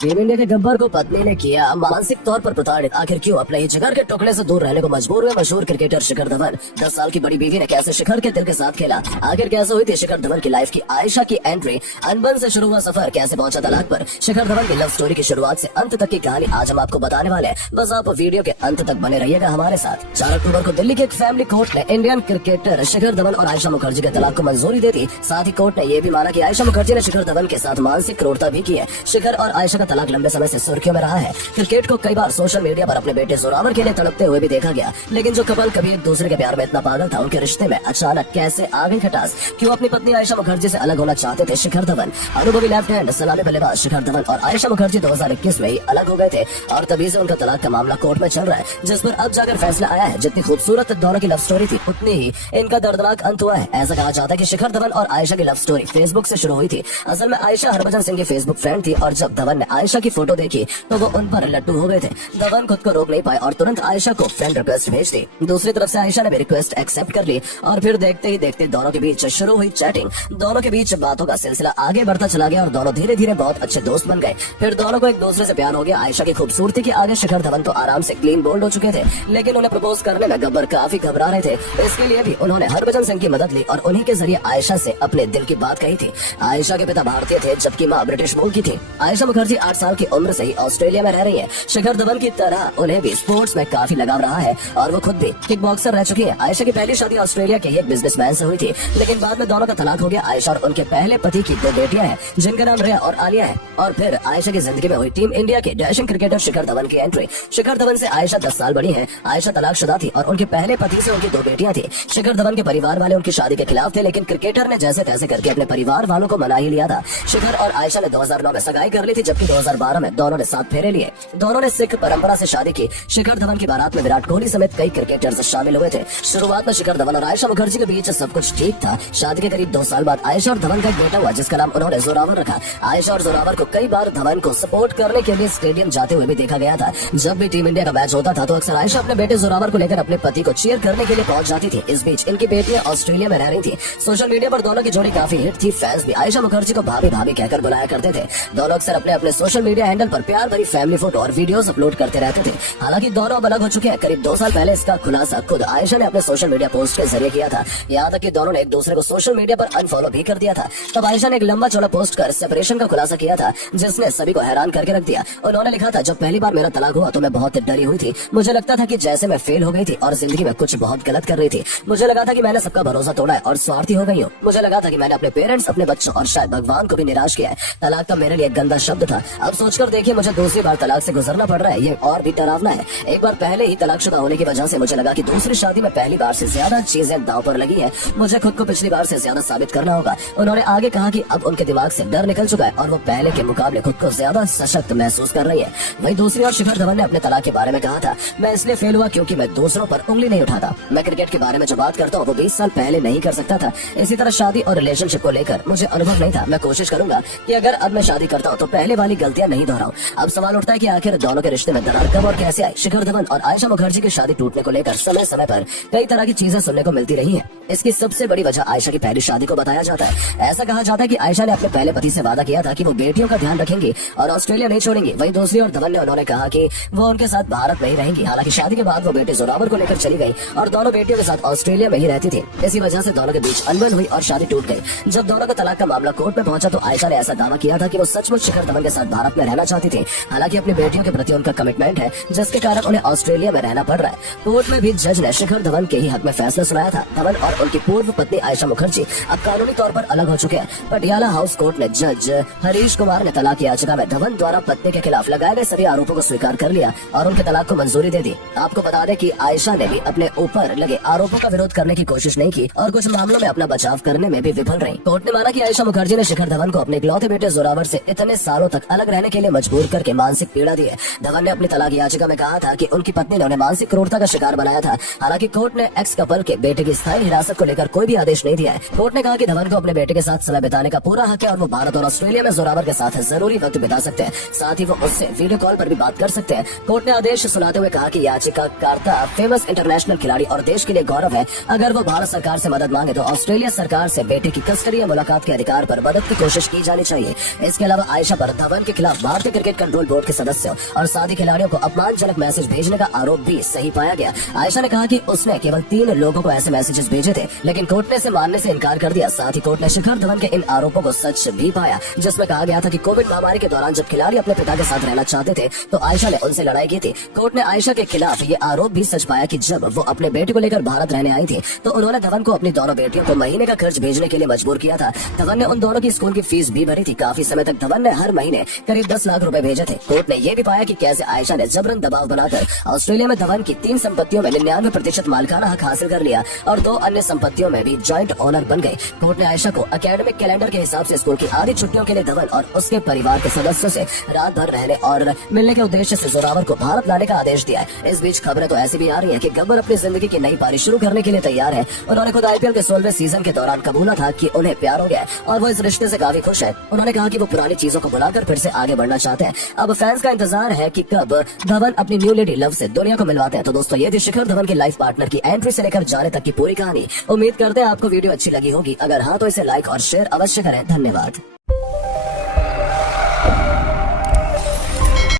Team India के गब्बर को पत्नी ने किया मानसिक तौर पर प्रताड़ित। आखिर क्यों? अपने ही जिगर के टुकड़े से दूर रहने को मजबूर हुए मशहूर क्रिकेटर शिखर धवन। 10 साल की बड़ी बीवी ने कैसे शिखर के दिल के साथ खेला? आखिर कैसे हुई थी शिखर धवन की लाइफ की आयशा की एंट्री? अनबन से शुरू हुआ सफर कैसे पहुंचा तलाक पर? शिखर धवन की लव स्टोरी की शुरुआत से अंत तक की कहानी आज हम आपको बताने वाले हैं। बस आप वीडियो के अंत तक बने रहिएगा हमारे साथ। 4 अक्टूबर को दिल्ली के एक फैमिली कोर्ट ने इंडियन क्रिकेटर शिखर धवन और आयशा मुखर्जी के तलाक को मंजूरी दे दी। साथ ही कोर्ट ने यह भी माना कि आयशा मुखर्जी ने शिखर धवन के साथ मानसिक क्रूरता भी की है। शिखर और आयशा का तलाक लंबे समय से सुर्खियों में रहा है। क्रिकेट को कई बार सोशल मीडिया पर अपने बेटे जोरावर के लिए तड़पते हुए भी देखा गया, लेकिन जो कपल कभी एक दूसरे के प्यार में इतना पागल था, उनके रिश्ते में अचानक कैसे आ गई खटास? क्यों अपनी पत्नी आयशा मुखर्जी से अलग होना चाहते थे शिखर धवन? अनुभवी लेफ्ट हैंड सलामी बल्लेबाज शिखर धवन और आयशा मुखर्जी 2021 में ही अलग हो गए थे और तभी से उनका तलाक का मामला कोर्ट में चल रहा है, जिस पर अब जाकर फैसला आया है। जितनी खूबसूरत दोनों की लव स्टोरी थी, उतनी ही इनका दर्दनाक अंत हुआ है। ऐसा कहा जाता है कि शिखर धवन और आयशा की लव स्टोरी फेसबुक से शुरू हुई थी। असल में आयशा हरभजन सिंह की फेसबुक फ्रेंड थी और जब धवन ने आयशा की फोटो देखी तो वो उन पर लट्टू हो गए थे। धवन खुद को रोक नहीं पाए और तुरंत आयशा को फ्रेंड रिक्वेस्ट भेज दी। दूसरी तरफ से आयशा ने भी रिक्वेस्ट एक्सेप्ट कर ली और फिर देखते ही देखते दोनों के बीच शुरू हुई चैटिंग। दोनों के बीच बातों का सिलसिला आगे बढ़ता चला गया और दोनों धीरे धीरे बहुत अच्छे दोस्त बन गए। फिर दोनों को एक दूसरे से प्यार हो गया। आयशा की खूबसूरती के आगे शिखर धवन तो आराम से क्लीन बोल्ड हो चुके थे, लेकिन उन्हें प्रपोज करने में गब्बर काफी घबरा रहे थे। इसके लिए भी उन्होंने हरभजन सिंह की मदद ली और उन्हीं के जरिए आयशा से अपने दिल की बात कही थी। आयशा के पिता भारतीय थे जबकि माँ ब्रिटिश मूल की थी। आयशा मुखर्जी 8 साल की उम्र से ही ऑस्ट्रेलिया में रह रही है। शिखर धवन की तरह उन्हें भी स्पोर्ट्स में काफी लगाव रहा है और वो खुद भी किक बॉक्सर रह चुकी है। आयशा की पहली शादी ऑस्ट्रेलिया के एक बिजनेसमैन से हुई थी, लेकिन बाद में दोनों का तलाक हो गया। आयशा और उनके पहले पति की 2 बेटियां हैं जिनका नाम रिया और आलिया है। और फिर आयशा की जिंदगी में हुई टीम इंडिया के डैशिंग क्रिकेटर शिखर धवन की एंट्री। शिखर धवन से आयशा 10 साल बड़ी है। आयशा तलाकशुदा थी और उनके पहले पति से उनकी 2 बेटियां थी। शिखर धवन के परिवार वाले उनकी शादी के खिलाफ थे, लेकिन क्रिकेटर ने जैसे तैसे करके अपने परिवार वालों को मना ही लिया था। शिखर और आयशा ने 2009 में सगाई कर ली थी, जबकि 2012 में दोनों ने 7 फेरे लिए। दोनों ने सिख परंपरा से शादी की। शिखर धवन की बारात में विराट कोहली समेत कई क्रिकेटर्स शामिल हुए थे। शुरुआत में शिखर धवन और आयशा मुखर्जी के बीच सब कुछ ठीक था। शादी के करीब 2 साल बाद आयशा और धवन का एक बेटा हुआ, जिसका नाम उन्होंने जोरावर रखा। आयशा और जोरावर को कई बार धवन को सपोर्ट करने के लिए स्टेडियम जाते हुए भी देखा गया था। जब भी टीम इंडिया का मैच होता था तो अक्सर आयशा अपने बेटे जोरावर को लेकर अपने पति को चीयर करने के लिए पहुंच जाती थी। इस बीच इनकी बेटियां ऑस्ट्रेलिया में रह रही थी। सोशल मीडिया पर दोनों की जोड़ी काफी हिट थी। फैंस भी आयशा मुखर्जी को भाभी भाभी कहकर बुलाया करते थे। दोनों अक्सर अपने अपने सोशल मीडिया हैंडल पर प्यार भरी फैमिली फोटो और वीडियोस अपलोड करते रहते थे। हालांकि दोनों अब अलग हो चुके हैं। करीब 2 साल पहले इसका खुलासा खुद आयशा ने अपने सोशल मीडिया पोस्ट के जरिए किया था। यहाँ तक कि दोनों ने एक दूसरे को सोशल मीडिया पर अनफॉलो भी कर दिया था। तब आयशा ने एक लंबा चौड़ा पोस्ट कर सेपरेशन का खुलासा किया था, जिसने सभी को हैरान करके रख दिया। उन्होंने लिखा था, जब पहली बार मेरा तलाक हुआ तो मैं बहुत डरी हुई थी। मुझे लगता था कि जैसे मैं फेल हो गई थी और जिंदगी में कुछ बहुत गलत कर रही थी। मुझे लगा था कि मैंने सबका भरोसा तोड़ा है और स्वार्थी हो गई हूँ। मुझे लगा था कि मैंने अपने पेरेंट्स, अपने बच्चों और शायद भगवान को भी निराश किया है। तलाक का मेरे लिए एक गंदा शब्द था। अब सोचकर देखिए, मुझे दूसरी बार तलाक से गुजरना पड़ रहा है। ये और भी डरावना है। एक बार पहले ही तलाकशुदा होने की वजह से मुझे लगा कि दूसरी शादी में पहली बार से ज्यादा चीजें दांव पर लगी है। मुझे खुद को पिछली बार से ज्यादा साबित करना होगा। उन्होंने आगे कहा कि अब उनके दिमाग से डर निकल चुका है और वो पहले के मुकाबले खुद को ज्यादा सशक्त महसूस कर रही है। वहीं दूसरी ओर शिखर धवन ने अपने तलाक के बारे में कहा था, मैं इसलिए फेल हुआ क्योंकि मैं दूसरों पर उंगली नहीं उठाता। मैं क्रिकेट के बारे में जो बात करता हूँ वो 20 साल पहले नहीं कर सकता था। इसी तरह शादी और रिलेशनशिप को लेकर मुझे अनुभव नहीं था। मैं कोशिश करूंगा कि अगर अब मैं शादी करता हूँ तो पहले वाली गलतियां नहीं दोहराऊं। अब सवाल उठता है कि आखिर दोनों के रिश्ते में दरार कब और कैसे आई? शिखर धवन और आयशा मुखर्जी की शादी टूटने को लेकर समय समय पर कई तरह की चीजें सुनने को मिलती रही है। इसकी सबसे बड़ी वजह आयशा की पहली शादी को बताया जाता है। ऐसा कहा जाता है कि आयशा ने अपने पहले पति से वादा किया था कि वो बेटियों का ध्यान रखेंगी और ऑस्ट्रेलिया नहीं छोड़ेंगी। वहीं दूसरी ओर धवन ने उन्होंने कहा कि वो उनके साथ भारत में ही रहेंगी। हालांकि शादी के बाद वो बेटे जोरावर को लेकर चली गई और दोनों बेटियों के साथ ऑस्ट्रेलिया में ही रहती थी। इसी वजह से दोनों के बीच अनबन हुई और शादी टूट गई। जब दोनों का तलाक का मामला कोर्ट में पहुंचा तो आयशा ने ऐसा दावा किया था कि वो सचमुच शिखर धवन के साथ भारत में रहना चाहती थी। हालांकि अपनी बेटियों के प्रति उनका कमिटमेंट है, जिसके कारण उन्हें ऑस्ट्रेलिया में रहना पड़ रहा है। कोर्ट में भी जज ने शिखर धवन के ही हक में फैसला सुनाया था। धवन और उनकी पूर्व पत्नी आयशा मुखर्जी अब कानूनी तौर पर अलग हो चुके हैं। पटियाला हाउस कोर्ट ने जज हरीश कुमार ने तलाक याचिका में धवन द्वारा पत्नी के खिलाफ लगाए गए सभी आरोपों को स्वीकार कर लिया और उनके तलाक को मंजूरी दे दी। आपको बता दें कि आयशा ने भी अपने ऊपर लगे आरोपों का विरोध करने की कोशिश नहीं की और कुछ मामलों में अपना बचाव करने में भी विफल रही। कोर्ट ने माना कि आयशा मुखर्जी ने शिखर धवन को अपने इकलौते बेटे जोरावर से इतने सालों तक अलग रहने के लिए मजबूर करके मानसिक पीड़ा दी है। धवन ने अपनी तलाक याचिका में कहा था कि उनकी पत्नी ने उन्हें मानसिक क्रूरता का शिकार बनाया था। हालांकि कोर्ट ने एक्स कपल के बेटे की स्थायी हिरासत को लेकर कोई भी आदेश नहीं दिया है। कोर्ट ने कहा कि धवन को अपने बेटे के साथ समय बिताने का पूरा हक है और वो भारत और ऑस्ट्रेलिया में जोरावर के साथ जरूरी वक्त बिता सकते हैं। साथ ही वो उससे वीडियो कॉल पर भी बात कर सकते हैं। कोर्ट ने आदेश सुनाते हुए कहा कि याचिकाकर्ता फेमस इंटरनेशनल खिलाड़ी और देश के लिए गौरव है। अगर वो भारत सरकार से मदद मांगे तो ऑस्ट्रेलिया सरकार से बेटे की कस्टडी या मुलाकात के अधिकार पर मदद की कोशिश की जानी चाहिए। इसके अलावा आयशा पर धवन के खिलाफ भारतीय क्रिकेट कंट्रोल बोर्ड के सदस्यों और साथी खिलाड़ियों को अपमानजनक मैसेज भेजने का आरोप भी सही पाया गया। आयशा ने कहा कि उसने केवल 3 लोगों को ऐसे मैसेजेस भेजे थे, लेकिन कोर्ट ने इसे मानने से इनकार कर दिया। साथ ही कोर्ट ने शिखर धवन के इन आरोपों को सच भी पाया, जिसमें कहा गया था कि कोविड महामारी के दौरान जब खिलाड़ी अपने पिता के साथ रहना चाहते थे तो आयशा ने उनसे लड़ाई की थी। कोर्ट ने आयशा के खिलाफ ये आरोप भी सच पाया कि जब वो अपने बेटे को लेकर भारत रहने आई थी तो उन्होंने धवन को अपनी दोनों बेटियों को महीने का खर्च भेजने के लिए मजबूर किया था। धवन ने उन दोनों की स्कूल की फीस भी भरी थी। काफी समय तक धवन ने हर महीने करीब 10 लाख रुपए भेजे थे। कोर्ट ने यह भी पाया कि कैसे आयशा ने जबरन दबाव बनाकर ऑस्ट्रेलिया में धवन की 3 संपत्तियों में 99% मालिकाना हक हासिल कर लिया और 2 अन्य संपत्तियों में भी जॉइंट ओनर बन गए। कोर्ट ने आयशा को एकेडमिक कैलेंडर के हिसाब से स्कूल की आधी छुट्टियों के लिए धवन और उसके परिवार के सदस्यों से रात भर रहने और मिलने के उद्देश्य से जोरावर को भारत लाने का आदेश दिया है। इस बीच खबरें तो ऐसी भी आ रही है कि गब्बर अपनी जिंदगी की नई पारी शुरू करने के लिए तैयार है। उन्होंने खुद आईपीएल के 16वें सीजन के दौरान कबूला था कि उन्हें प्यार हो गया है और वो इस रिश्ते से काफी खुश है। उन्होंने कहा कि वो पुरानी चीजों को भुलाकर फिर से आगे बढ़ना चाहते हैं। अब फैंस का इंतजार है कि कब धवन अपनी न्यू लेडी लव से दुनिया को मिलवाते हैं। तो दोस्तों ये थी शिखर धवन की लाइफ पार्टनर की एंट्री से लेकर जाने तक की पूरी कहानी। उम्मीद करते हैं आपको वीडियो अच्छी लगी होगी। अगर हाँ तो इसे लाइक और शेयर अवश्य करें। धन्यवाद।